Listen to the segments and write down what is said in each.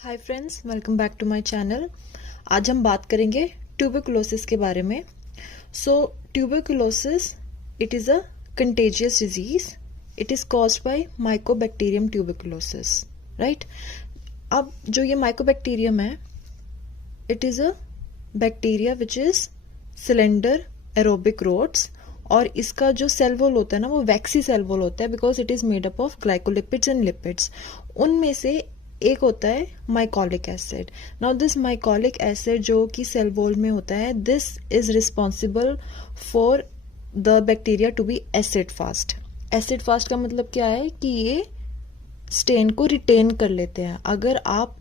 Hi friends, welcome back to my channel. आज हम बात करेंगे ट्यूबरकुलोसिस के बारे में। Tuberculosis it is a contagious disease. It is caused by mycobacterium tuberculosis, right. अब जो ये माइकोबैक्टीरियम है, it is a bacteria which is cylinder aerobic rods, और इसका जो सेल वॉल होता है ना, वो वैक्सी सेल वॉल होता है because it is made up of glycolipids and lipids. उनमें से एक होता है mycolic acid. Now this mycolic acid जो कि सेल वॉल में होता है, this is responsible for the bacteria to be acid fast. Acid fast का मतलब क्या है कि ये स्टेन को रिटेन कर लेते हैं। अगर आप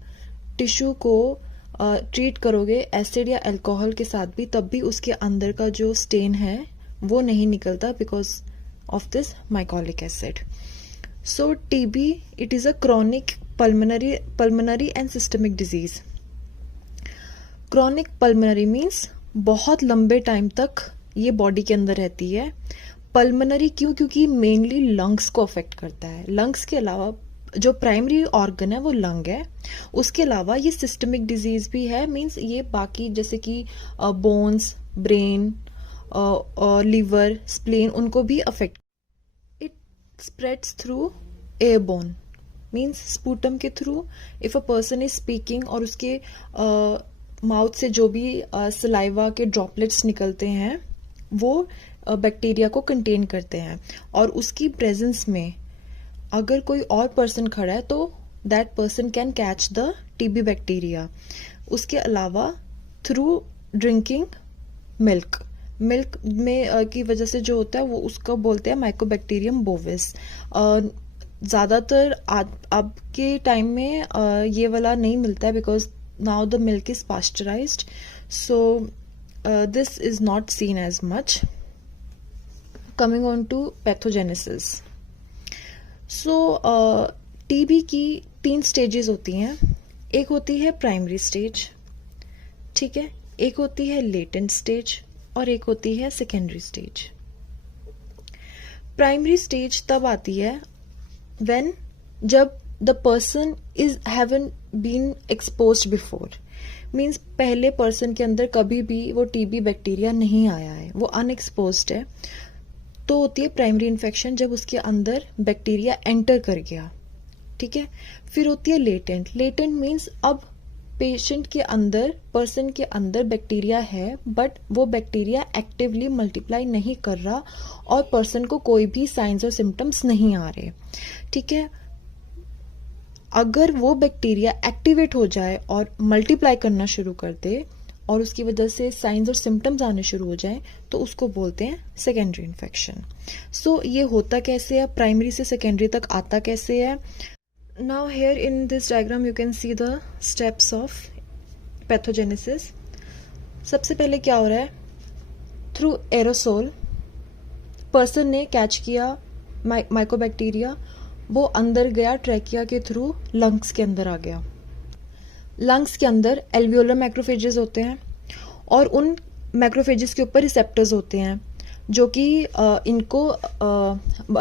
टिश्यू को ट्रीट करोगे एसिड या अल्कोहल के साथ भी, तब भी उसके अंदर का जो स्टेन है वो नहीं निकलता because of this mycolic acid. So TB it is a chronic pulmonary and systemic disease. Chronic pulmonary means बहुत लंबे टाइम तक ये बॉडी के अंदर रहती है। पल्मनरी क्यों? क्योंकि मेनली लंग्स को अफेक्ट करता है। लंग्स के अलावा जो प्राइमरी ऑर्गन है वो लंग है। उसके अलावा ये सिस्टमिक डिजीज भी है, मीन्स ये बाकी जैसे कि बोन्स, ब्रेन, लिवर, स्प्लीन, उनको भी affect. It spreads through airborne, means sputum के through. If a person is speaking और उसके माउथ से जो भी सलाइवा के ड्रॉपलेट्स निकलते हैं वो बैक्टीरिया को कंटेन करते हैं, और उसकी प्रेजेंस में अगर कोई और पर्सन खड़ा है तो that person can catch the TB bacteria. उसके अलावा थ्रू ड्रिंकिंग मिल्क में की वजह से जो होता है वो उसको बोलते हैं माइकोबैक्टीरियम बोविस। ज़्यादातर अब के टाइम में ये वाला नहीं मिलता है because now the milk is pasteurised, so this is not seen as much. Coming on to pathogenesis. So TB की 3 स्टेजेस होती हैं। एक होती है प्राइमरी स्टेज, ठीक है, एक होती है लेटेंट स्टेज, और एक होती है सेकेंडरी स्टेज। प्राइमरी स्टेज तब आती है when जब the person is haven't been exposed before, means पहले पर्सन के अंदर कभी भी वो टीबी बैक्टीरिया नहीं आया है, वो अनएक्सपोज्ड है, तो होती है प्राइमरी इन्फेक्शन जब उसके अंदर बैक्टीरिया एंटर कर गया, ठीक है। फिर होती है लेटेंट। लेटेंट मीन्स अब पेशेंट के अंदर, पर्सन के अंदर बैक्टीरिया है, बट वो बैक्टीरिया एक्टिवली मल्टीप्लाई नहीं कर रहा और पर्सन को कोई भी साइंस और सिम्टम्स नहीं आ रहे, ठीक है। अगर वो बैक्टीरिया एक्टिवेट हो जाए और मल्टीप्लाई करना शुरू कर दे और उसकी वजह से साइंस और सिम्टम्स आने शुरू हो जाए तो उसको बोलते हैं सेकेंडरी इन्फेक्शन। सो ये होता कैसे है, प्राइमरी से सेकेंडरी तक आता कैसे है। Now here in this diagram you can see the steps of pathogenesis. सबसे पहले क्या हो रहा है, थ्रू एरोसोल पर्सन ने कैच किया माइकोबैक्टीरिया, वो अंदर गया ट्रैकिया के थ्रू, लंग्स के अंदर आ गया। लंग्स के अंदर एल्वियोलर मैक्रोफेजेस होते हैं और उन मैक्रोफेजेस के ऊपर रिसेप्टर्स होते हैं जो कि इनको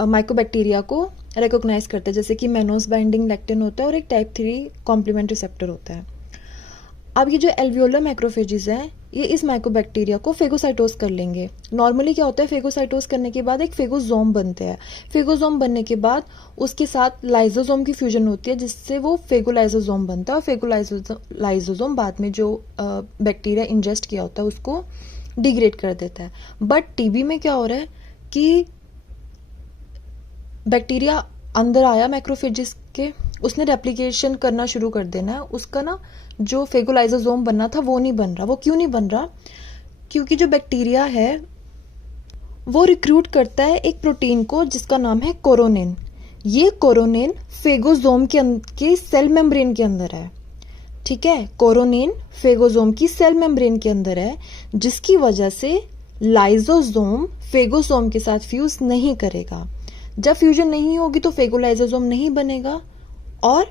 माइकोबैक्टीरिया को रिकॉग्नाइज करते हैं, जैसे कि मेनोस बाइंडिंग लेक्टिन होता है और एक टाइप 3 कॉम्प्लीमेंट रिसेप्टर होता है। अब ये जो एल्वियोलर मैक्रोफेजेस हैं ये इस माइकोबैक्टीरिया को फेगोसाइटोस कर लेंगे। नॉर्मली क्या होता है, फेगोसाइटोस करने के बाद एक फेगोजोम बनते हैं। फेगोजोम बनने के बाद उसके साथ लाइजोजोम की फ्यूजन होती है जिससे वो फेगोलाइजोजोम बनता है, और फेगोलाइजोजोम बाद में जो बैक्टीरिया इंजेस्ट किया होता है उसको डिग्रेड कर देता है। बट टीबी में क्या हो रहा है कि बैक्टीरिया अंदर आया मैक्रोफेजेस के, उसने रेप्लिकेशन करना शुरू कर देना है, उसका ना जो फेगोलाइजोसोम बनना था वो नहीं बन रहा। वो क्यों नहीं बन रहा? क्योंकि जो बैक्टीरिया है वो रिक्रूट करता है एक प्रोटीन को जिसका नाम है कोरोनिन। ये कोरोनिन फेगोजोम के सेल मेम्ब्रेन के अंदर है, ठीक है। कोरोनिन फेगोजोम की सेल मेम्ब्रेन के अंदर है, जिसकी वजह से लाइजोसोम फेगोसोम के साथ फ्यूज नहीं करेगा। जब फ्यूजन नहीं होगी तो फेगोलाइजोसोम नहीं बनेगा और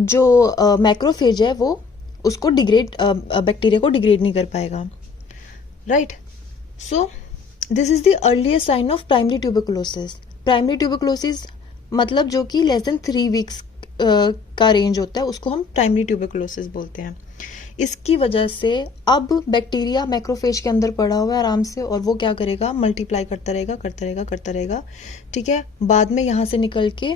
जो मैक्रोफेज है वो उसको डिग्रेड, बैक्टीरिया को डिग्रेड नहीं कर पाएगा, right. So this is the earliest sign of primary tuberculosis. Primary tuberculosis मतलब जो कि लेस देन 3 वीक्स का रेंज होता है, उसको हम प्राइमरी ट्यूबरकुलोसिस बोलते हैं। इसकी वजह से अब बैक्टीरिया मैक्रोफेज के अंदर पड़ा हुआ है आराम से, और वो क्या करेगा, मल्टीप्लाई करता रहेगा करता रहेगा करता रहेगा, ठीक है। बाद में यहाँ से निकल के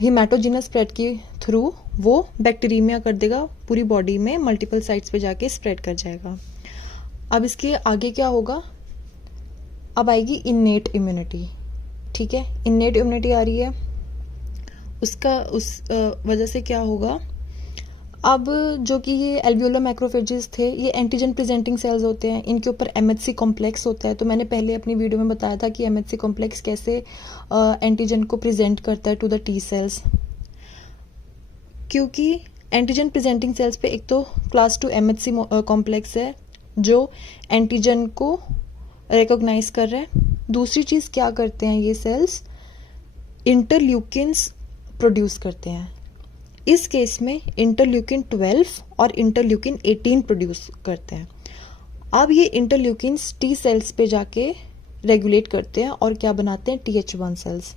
हिमेटोजिनस स्प्रेड के थ्रू वो बैक्टीरिया कर देगा, पूरी बॉडी में मल्टीपल साइट्स पे जाके स्प्रेड कर जाएगा। अब इसके आगे क्या होगा, अब आएगी इन्नेट इम्यूनिटी, ठीक है। इन्नेट इम्यूनिटी आ रही है, उसका उस वजह से क्या होगा, अब जो कि ये एल्वियोलर मैक्रोफेजेस थे, ये एंटीजन प्रेजेंटिंग सेल्स होते हैं, इनके ऊपर एमएचसी कॉम्प्लेक्स होता है। तो मैंने पहले अपनी वीडियो में बताया था कि एमएचसी कॉम्प्लेक्स कैसे एंटीजन को प्रेजेंट करता है टू द टी सेल्स। क्योंकि एंटीजन प्रेजेंटिंग सेल्स पे एक तो क्लास 2 एमएचसी कॉम्प्लेक्स है जो एंटीजन को रिकॉग्नाइज कर रहे हैं। दूसरी चीज क्या करते हैं ये सेल्स, इंटरल्यूकिन्स प्रोड्यूस करते हैं। इस केस में इंटरल्यूकिन 12 और इंटरल्यूकिन 18 प्रोड्यूस करते हैं। अब ये इंटरल्यूकिन्स टी सेल्स पे जाके रेगुलेट करते हैं और क्या बनाते हैं, TH1 सेल्स।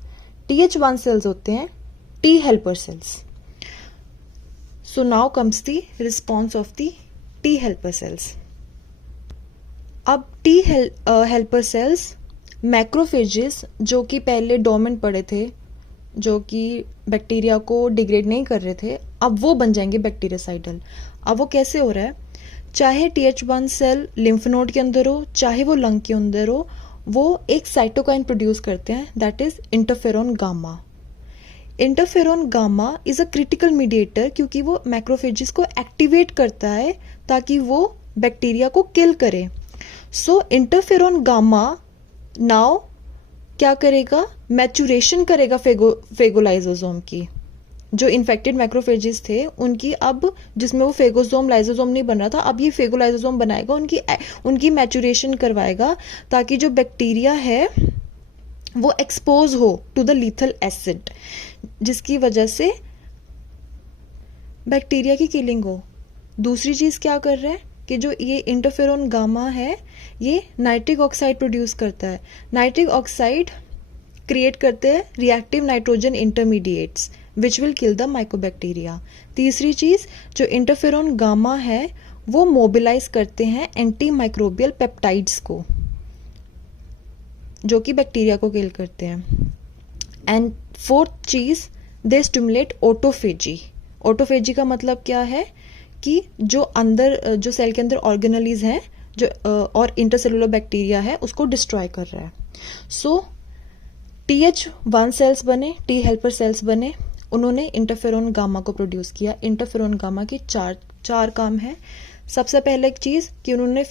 TH1 सेल्स होते हैं T helper cells. So now comes the response of the T helper cells. अब टी हेल्पर सेल्स मैक्रोफेजेस जो कि पहले डोर्मेंट पड़े थे, जो कि बैक्टीरिया को डिग्रेड नहीं कर रहे थे, अब वो बन जाएंगे बैक्टीरियासाइडल। अब वो कैसे हो रहा है, चाहे TH1 सेल लिम्फ नोड के अंदर हो, चाहे वो लंग के अंदर हो, वो एक साइटोकाइन प्रोड्यूस करते हैं, that is interferon gamma. Interferon gamma is a critical mediator, क्योंकि वो मैक्रोफेजेस को एक्टिवेट करता है ताकि वो बैक्टीरिया को किल करे। सो इंटरफेरॉन गामा नाउ क्या करेगा, मैचुरेशन करेगा फेगोलाइजोसोम की। जो इन्फेक्टेड मैक्रोफेजेस थे उनकी, अब जिसमें वो फेगोसोम लाइजोसोम नहीं बन रहा था, अब ये फेगोलाइजोसोम बनाएगा, उनकी मैचुरेशन करवाएगा, ताकि जो बैक्टीरिया है वो एक्सपोज हो टू द लीथल एसिड, जिसकी वजह से बैक्टीरिया की किलिंग हो। दूसरी चीज क्या कर रहा है कि जो ये इंटरफेरॉन गामा है, ये नाइट्रिक ऑक्साइड प्रोड्यूस करता है। नाइट्रिक ऑक्साइड क्रिएट करते हैं reactive nitrogen intermediates which will kill the mycobacteria. तीसरी चीज, जो इंटरफेरॉन गामा है वो मोबिलाइज करते हैं एंटी माइक्रोबियल पेप्टाइड्स को, जो कि बैक्टीरिया को किल करते हैं। एंड फोर्थ चीज, दे स्टिमुलेट ऑटोफेजी। ऑटोफेजी का मतलब क्या है कि जो सेल के अंदर ऑर्गेनेलीज हैं जो और इंटरसेलुलर बैक्टीरिया है उसको डिस्ट्रॉय कर रहा है। सो TH1 सेल्स बने, टी हेल्पर सेल्स बने, उन्होंने इंटरफेरॉन गामा को प्रोड्यूस किया। इंटरफेरॉन गामा की चार काम है। सबसे पहले एक चीज कि उन्होंने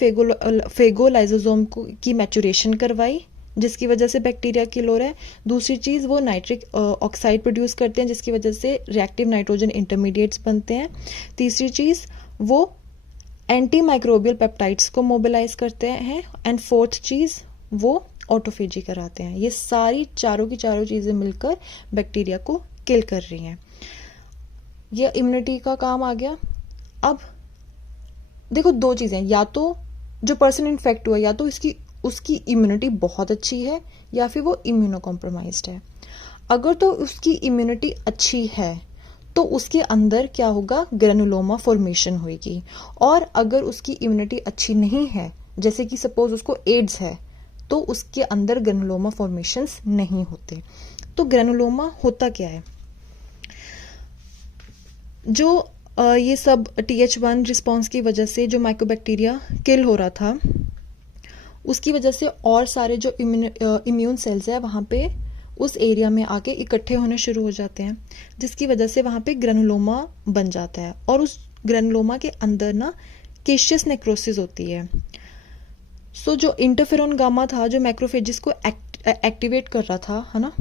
फेगोलाइजोसोम की मैचुरेशन करवाई, जिसकी वजह से बैक्टीरिया किल हो रहा है। दूसरी चीज, वो नाइट्रिक ऑक्साइड प्रोड्यूस करते हैं, जिसकी वजह से रिएक्टिव नाइट्रोजन इंटरमीडिएट्स बनते हैं। तीसरी चीज, वो एंटी माइक्रोबियल पेप्टाइड्स को मोबिलाइज करते हैं। एंड फोर्थ चीज, वो ऑटोफेजी कराते हैं। ये सारी चारों की चारों चीजें मिलकर बैक्टीरिया को किल कर रही हैं। ये इम्यूनिटी का काम आ गया। अब देखो दो चीजें, या तो जो पर्सन इन्फेक्ट हुआ, या तो उसकी इम्यूनिटी बहुत अच्छी है या फिर वो इम्यूनो कॉम्प्रोमाइज्ड है। अगर तो उसकी इम्यूनिटी अच्छी है तो उसके अंदर क्या होगा, ग्रेनुलोमा फॉर्मेशन होगी। और अगर उसकी इम्यूनिटी अच्छी नहीं है, जैसे कि सपोज उसको एड्स है, तो उसके अंदर ग्रेनुलोमा फॉर्मेशंस नहीं होते। तो ग्रेनुलोमा होता क्या है, जो ये सब TH1 रिस्पॉन्स की वजह से जो माइकोबैक्टीरिया किल हो रहा था, उसकी वजह से और सारे जो इम्यून सेल्स है वहां पे उस एरिया में आके इकट्ठे होने शुरू हो जाते हैं, जिसकी वजह से वहां पे ग्रेनुलोमा बन जाता है। और उस ग्रेनुलोमा के अंदर ना केशियस नेक्रोसिस होती है। सो जो इंटरफेरॉन गामा था, जो मैक्रोफेजिस को एक्टिवेट कर रहा था, है ना,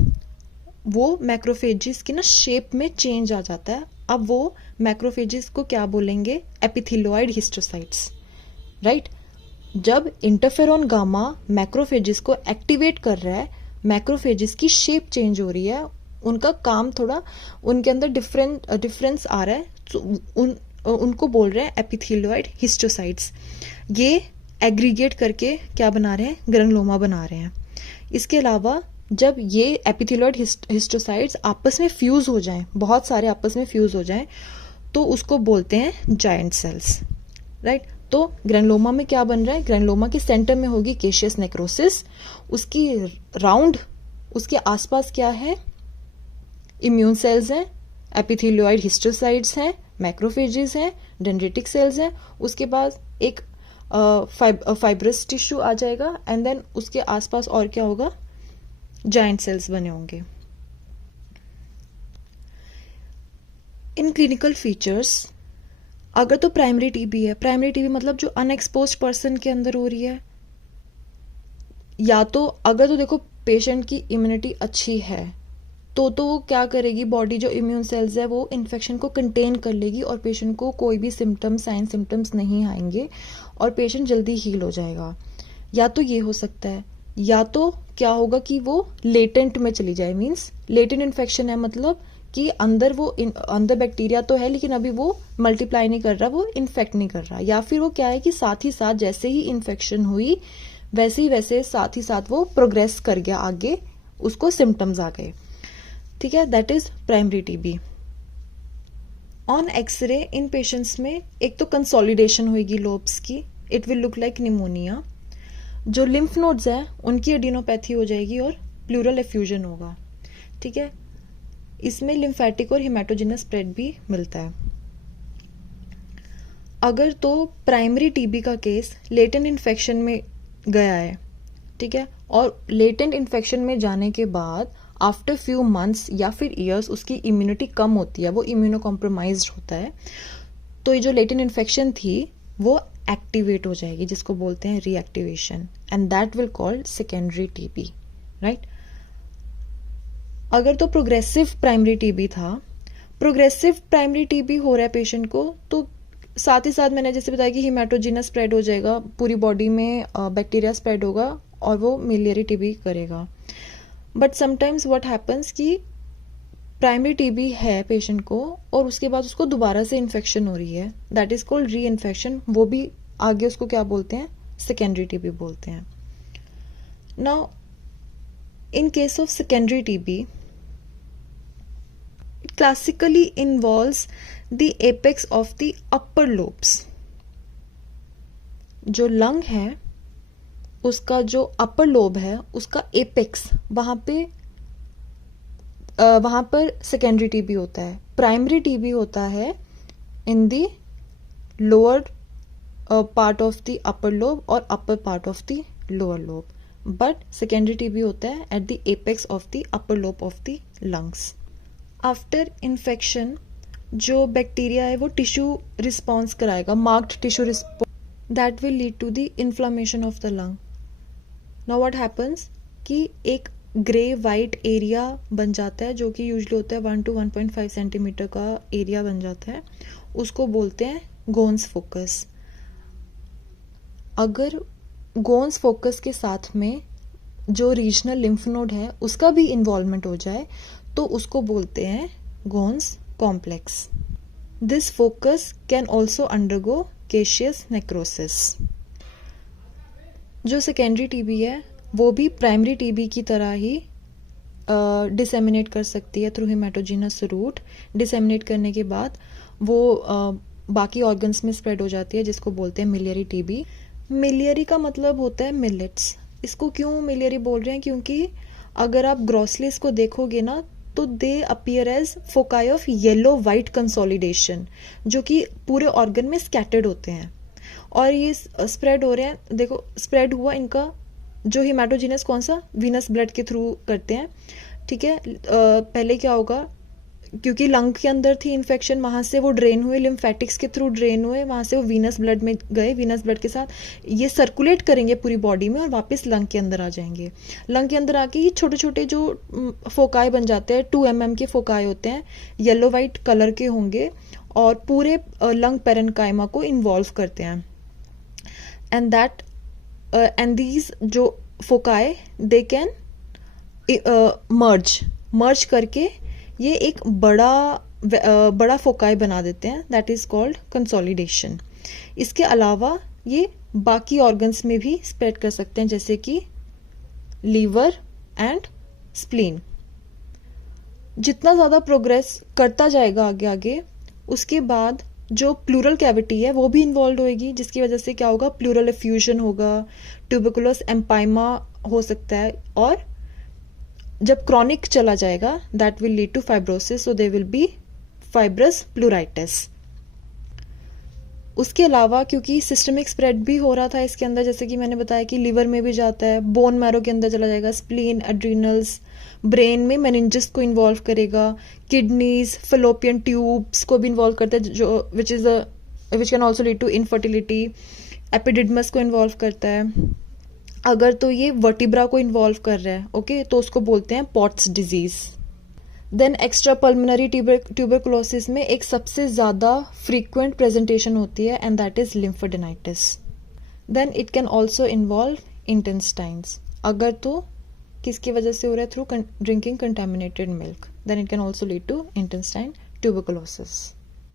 वो मैक्रोफेजिस की ना शेप में चेंज आ जाता है। अब वो मैक्रोफेजिस को क्या बोलेंगे, एपिथेलियोइड हिस्टोसाइट्स, राइट। जब इंटरफेरॉन गामा मैक्रोफेजिस को एक्टिवेट कर रहा है, मैक्रोफेजिस की शेप चेंज हो रही है, उनका काम थोड़ा, उनके अंदर डिफरेंस आ रहा है, तो उनको बोल रहे हैं एपिथेलियोइड हिस्टोसाइट्स। ये एग्रीगेट करके क्या बना रहे हैं, ग्रेनुलोमा बना रहे हैं। इसके अलावा जब ये एपिथेलियोइड हिस्टोसाइट्स आपस में फ्यूज हो जाएं, बहुत सारे आपस में फ्यूज हो जाएं, तो उसको बोलते हैं जायंट सेल्स, राइट। तो ग्रैनुलोमा में क्या बन रहा है, ग्रैनुलोमा के सेंटर में होगी केशियस नेक्रोसिस, उसकी राउंड, उसके आसपास क्या है, इम्यून सेल्स हैं, एपिथेलियोइड हिस्टोसाइट्स हैं, मैक्रोफेजेस हैं, डेंड्रिटिक सेल्स हैं, उसके बाद एक फाइब्रस टिश्यू आ जाएगा, एंड देन उसके आसपास और क्या होगा, जायंट सेल्स बने होंगे। इन क्लिनिकल फीचर्स, अगर तो प्राइमरी टीबी है, प्राइमरी टीबी मतलब जो अनएक्सपोज्ड पर्सन के अंदर हो रही है, या तो अगर तो देखो पेशेंट की इम्यूनिटी अच्छी है तो वो क्या करेगी, बॉडी जो इम्यून सेल्स है वो इन्फेक्शन को कंटेन कर लेगी और पेशेंट को कोई भी सिम्टम्स, साइन सिम्टम्स नहीं आएंगे और पेशेंट जल्दी हील हो जाएगा। या तो ये हो सकता है, या तो क्या होगा कि वो लेटेंट में चली जाए, मीन्स लेटेंट इन्फेक्शन है, मतलब कि अंदर वो अंदर बैक्टीरिया तो है लेकिन अभी वो मल्टीप्लाई नहीं कर रहा, वो इन्फेक्ट नहीं कर रहा। या फिर वो क्या है कि साथ ही साथ जैसे ही इन्फेक्शन हुई वैसे साथ ही साथ वो प्रोग्रेस कर गया आगे, उसको सिम्टम्स आ गए, ठीक है। That is primary TB. On x-ray in patients में एक तो कंसोलिडेशन होगी लोब्स की, it will look like pneumonia. जो लिम्फ नोड्स है उनकी एडिनोपैथी हो जाएगी और प्लूरल एफ्यूजन होगा, ठीक है। इसमें लिम्फेटिक और हिमेटोजिनस स्प्रेड भी मिलता है। अगर तो प्राइमरी टीबी का केस लेटेंट इन्फेक्शन में गया है, ठीक है, और लेटेंट इन्फेक्शन में जाने के बाद आफ्टर फ्यू मंथ्स या फिर ईयर्स उसकी इम्यूनिटी कम होती है, वो इम्यूनो कॉम्प्रोमाइज्ड होता है, तो ये जो लेटेंट इन्फेक्शन थी वो एक्टिवेट हो जाएगी, जिसको बोलते हैं reactivation, and that will called secondary TB, right. अगर तो प्रोग्रेसिव प्राइमरी टीबी था, प्रोग्रेसिव प्राइमरी टीबी हो रहा है पेशेंट को, तो साथ ही साथ मैंने जैसे बताया कि हिमेटोजिनस स्प्रेड हो जाएगा, पूरी बॉडी में बैक्टीरिया स्प्रेड होगा और वो मिलियरी टीबी करेगा। बट समटाइम्स व्हाट हैपन्स कि प्राइमरी टीबी है पेशेंट को और उसके बाद उसको दोबारा से इन्फेक्शन हो रही है, दैट इज कॉल्ड री इन्फेक्शन, वो भी आगे उसको क्या बोलते हैं, सेकेंडरी टीबी बोलते हैं। Now in case of secondary TB, it classically involves the apex of the upper lobes। जो लंग है उसका जो अपर लोब है उसका एपेक्स, वहां पर सेकेंडरी टीबी होता है। प्राइमरी टीबी होता है in the lower part of the upper lobe और upper part of the lower lobe, but secondary TB होता है at the apex of the upper lobe of the lungs. After infection जो bacteria है वो tissue response कराएगा, marked tissue response, that will lead to the inflammation of the lung. Now what happens कि एक grey white area बन जाता है, जो कि यूजुअली होता है 1 to 1.5 सेंटीमीटर का एरिया बन जाता है, उसको बोलते हैं गोन्स फोकस। अगर गोन्स फोकस के साथ में जो रीजनल लिम्फ नोड है उसका भी इन्वॉल्वमेंट हो जाए तो उसको बोलते हैं Ghon's complex. This focus can also undergo caseous necrosis. जो सेकेंडरी टीबी है वो भी प्राइमरी टीबी की तरह ही डिसेमिनेट कर सकती है थ्रू हिमेटोजिनस रूट। डिसेमिनेट करने के बाद वो बाकी ऑर्गन्स में स्प्रेड हो जाती है, जिसको बोलते हैं मिलियरी टीबी। मिलियरी का मतलब होता है मिलेट्स। इसको क्यों मिलियरी बोल रहे हैं, क्योंकि अगर आप ग्रॉसली इसको देखोगे ना तो they appear as foci of yellow white consolidation, जो कि पूरे ऑर्गन में स्कैटर्ड होते हैं और ये स्प्रेड हो रहे हैं। देखो स्प्रेड हुआ इनका जो हिमेटोजिनस कौन सा, वीनस ब्लड के थ्रू करते हैं, ठीक है। पहले क्या होगा, क्योंकि लंग के अंदर थी इन्फेक्शन, वहां से वो ड्रेन हुए, लिम्फेटिक्स के थ्रू ड्रेन हुए, वहां से वो वीनस ब्लड में गए, वीनस ब्लड के साथ ये सर्कुलेट करेंगे पूरी बॉडी में और वापस लंग के अंदर आ जाएंगे। लंग के अंदर आके ये छोटे छोटे जो फोकाई बन जाते हैं, 2 mm के फोकाई होते हैं, येलो वाइट कलर के होंगे और पूरे लंग पेरेन्काइमा को इन्वॉल्व करते हैं। एंड दीज जो फोकाई दे कैन मर्ज करके ये एक बड़ा फोकाई बना देते हैं, दैट इज कॉल्ड कंसोलिडेशन। इसके अलावा ये बाकी ऑर्गन्स में भी स्प्रेड कर सकते हैं, जैसे कि लीवर एंड स्प्लीन। जितना ज़्यादा प्रोग्रेस करता जाएगा आगे आगे, उसके बाद जो प्लूरल कैविटी है वो भी इन्वॉल्व होएगी, जिसकी वजह से क्या होगा, प्लूरल एफ्यूजन होगा, ट्यूबरकुलस एम्पाइमा हो सकता है, और जब क्रॉनिक चला जाएगा that will lead to fibrosis, so they will be fibrous pleuritis. उसके अलावा क्योंकि सिस्टमिक स्प्रेड भी हो रहा था इसके अंदर, जैसे कि मैंने बताया कि लीवर में भी जाता है, बोन मैरो के अंदर चला जाएगा, स्प्लीन, एड्रीनल्स, ब्रेन में मेनिंजस को इन्वॉल्व करेगा, किडनीज, फेलोपियन ट्यूब्स को भी इन्वॉल्व करता है, जो which can also lead to infertility, epididymis को इन्वॉल्व करता है। अगर तो ये वर्टिब्रा को इन्वॉल्व कर रहा है, ओके, तो उसको बोलते हैं Pott's disease. Then extra pulmonary tuberculosis में एक सबसे ज़्यादा फ्रीक्वेंट प्रेजेंटेशन होती है, and that is lymphadenitis. Then it can also involve intestines. अगर तो किसकी वजह से हो रहा है, through drinking contaminated milk, then it can also lead to intestine tuberculosis.